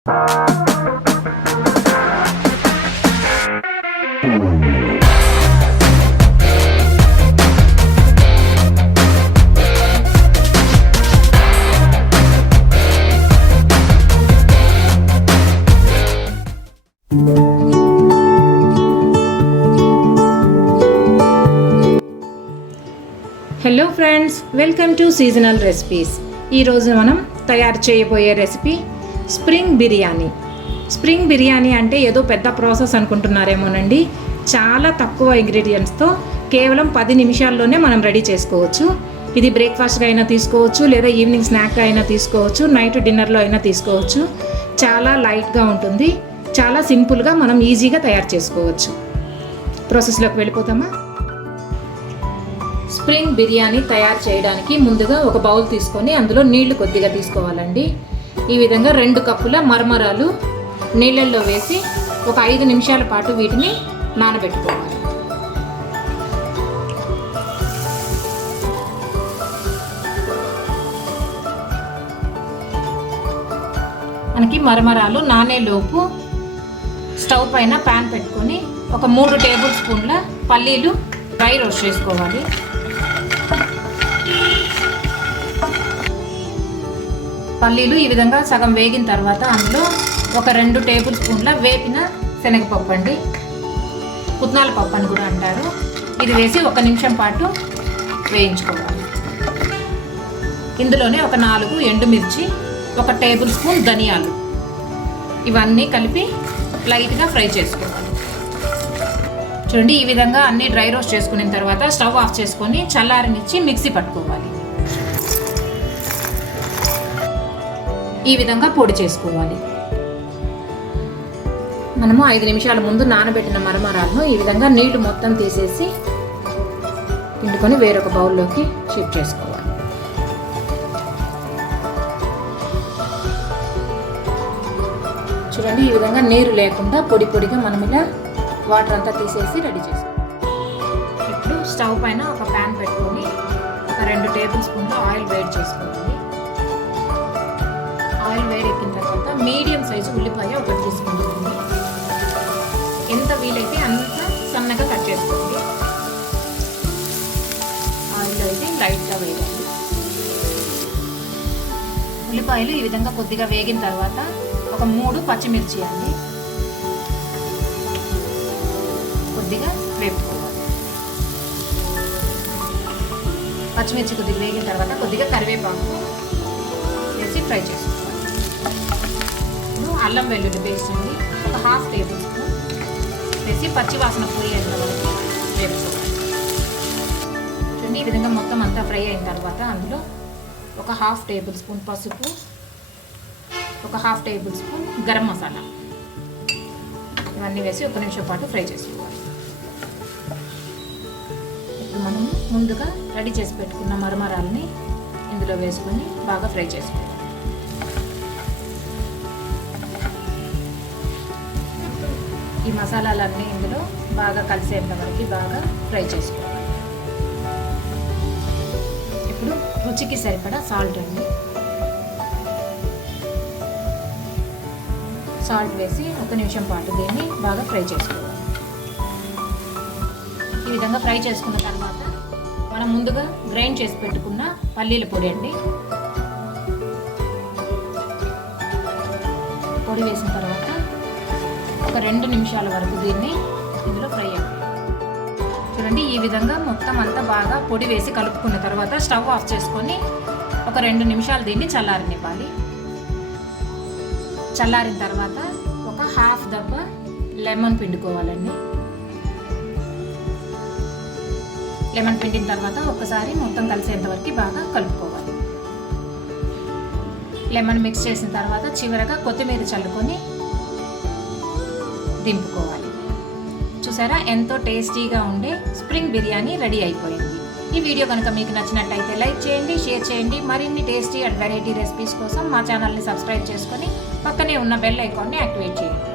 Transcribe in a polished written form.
Hello friends, welcome to seasonal recipes. ఈరోజు మనం తయారు చేయబోయే recipe spring biryani. Spring biryani అంటే ఏదో పెద్ద ప్రాసెస్ అనుకుంటున్నారేమోనండి. చాలా తక్కువ ఇంగ్రీడియంట్స్తో కేవలం 10 నిమిషాల్లోనే మనం రెడీ చేసుకోవచ్చు. ఇది బ్రేక్ఫాస్ట్గా అయినా తీసుకోవచ్చు, లేదా ఈవినింగ్ స్నాక్గా అయినా తీసుకోవచ్చు, నైట్ డిన్నర్లో అయినా తీసుకోవచ్చు. చాలా లైట్గా ఉంటుంది, చాలా సింపుల్గా మనం ఈజీగా తయారు చేసుకోవచ్చు. ప్రాసెస్లోకి వెళ్ళిపోతామా? స్ప్రింగ్ బిర్యానీ తయారు చేయడానికి ముందుగా ఒక బౌల్ తీసుకొని అందులో నీళ్లు కొద్దిగా తీసుకోవాలండి. ఈ విధంగా 2 కప్పుల మరమరాలు నీళ్ళల్లో వేసి ఒక 5 నిమిషాల పాటు వీటిని నానబెట్టుకోవాలి. మనకి మరమరాలు నానేలోపు స్టవ్ పైన ప్యాన్ పెట్టుకొని ఒక 3 టేబుల్ స్పూన్ల పల్లీలు డ్రై రోస్ట్ చేసుకోవాలి. పల్లీలు ఈ విధంగా సగం వేగిన తర్వాత అందులో ఒక 2 టేబుల్ స్పూన్ల వేపిన శనగపప్పు అండి, పుట్నాల పప్పు అని కూడా అంటారు. ఇది వేసి 1 నిమిషం పాటు వేయించుకోవాలి. ఇందులోనే ఒక 4 ఎండుమిర్చి, 1 టేబుల్ స్పూన్ ధనియాలు ఇవన్నీ కలిపి లైట్గా ఫ్రై చేసుకోవాలి. చూడండి, ఈ విధంగా అన్ని డ్రై రోస్ట్ చేసుకున్న తర్వాత స్టవ్ ఆఫ్ చేసుకొని చల్లారనిచ్చి మిక్సీ పట్టుకోవాలి. ఈ విధంగా పొడి చేసుకోవాలి. మనము 5 నిమిషాల ముందు నానబెట్టిన మరమరాలను ఈ విధంగా నీళ్లు మొత్తం తీసేసి పిండుకొని వేరొక బౌల్లోకి షిఫ్ట్ చేసుకోవాలి. చూడండి, ఈ విధంగా నీరు లేకుండా పొడి పొడిగా మనం ఇలా వాటర్ అంతా తీసేసి రెడీ చేసుకోవాలి. ఇప్పుడు స్టవ్ పైన ఒక ప్యాన్ పెట్టుకొని ఒక 2 టేబుల్ స్పూన్లు ఆయిల్ వేడి చేసుకోవాలి. ఆయిల్ వేడెక్కిన తర్వాత మీడియం సైజు ఉల్లిపాయ ఒకటి తీసుకుంటుంది. ఎంత వీలైతే అంత సన్నగా కట్ చేసుకోండి. ఆయిల్ అయితే లైట్గా వేయాలి. ఉల్లిపాయలు ఈ విధంగా కొద్దిగా వేగిన తర్వాత ఒక 3 పచ్చిమిర్చి అండి కొద్దిగా వేపుకోవాలి. పచ్చిమిర్చి కొద్దిగా వేగిన తర్వాత కొద్దిగా కరివేపాకు వేసి ఫ్రై చేసుకోవాలి. అల్లం వెల్లుల్లి పేస్ట్ అండి ఒక 1/2 టేబుల్ స్పూన్ వేసి పచ్చివాసన పోయేంత వరకు వేపుకోవాలి. చూడండి, ఈ విధంగా మొత్తం అంతా ఫ్రై అయిన తర్వాత అందులో ఒక 1/2 టేబుల్ స్పూన్ పసుపు, ఒక 1/2 టేబుల్ స్పూన్ గరం మసాలా ఇవన్నీ వేసి 1 నిమిషం పాటు ఫ్రై చేసుకోవాలి. ఇప్పుడు మనం ముందుగా రెడీ చేసి పెట్టుకున్న మరమరాలని ఇందులో వేసుకొని బాగా ఫ్రై చేసుకోవాలి. ఈ మసాలాలన్నీ ఇందులో బాగా కలిసేంత వరకు బాగా ఫ్రై చేసుకోవాలి. ఇప్పుడు రుచికి సరిపడా సాల్ట్ అండి, సాల్ట్ వేసి 1 నిమిషం పాటు దీన్ని బాగా ఫ్రై చేసుకోవాలి. ఈ విధంగా ఫ్రై చేసుకున్న తర్వాత మనం ముందుగా గ్రైండ్ చేసి పెట్టుకున్న పల్లీల పొడి అండి, పొడి వేసిన తర్వాత ఒక 2 నిమిషాల వరకు దీన్ని ఇందులో ఫ్రై అవ్వాలి. చూడండి, ఈ విధంగా మొత్తం అంతా బాగా పొడి వేసి కలుపుకున్న తర్వాత స్టవ్ ఆఫ్ చేసుకొని ఒక 2 నిమిషాలు దీన్ని చల్లారనివ్వాలి. చల్లారిన తర్వాత ఒక 1/2 దబ్బ లెమన్ పిండుకోవాలండి. లెమన్ పిండిన తర్వాత ఒకసారి మొత్తం కలిసేంత వరకు బాగా కలుపుకోవాలి. లెమన్ మిక్స్ చేసిన తర్వాత చివరగా కొత్తిమీర చల్లుకొని దింపుకోవాలి. చూసారా, ఎంతో టేస్టీగా ఉండే స్ప్రింగ్ బిర్యానీ రెడీ అయిపోయింది. ఈ వీడియో కనుక మీకు నచ్చినట్లయితే లైక్ చేయండి, షేర్ చేయండి. మరిన్ని టేస్టీ అండ్ వెరైటీ రెసిపీస్ కోసం మా ఛానల్ని సబ్స్క్రైబ్ చేసుకొని పక్కనే ఉన్న బెల్ ఐకాన్ని యాక్టివేట్ చేయండి.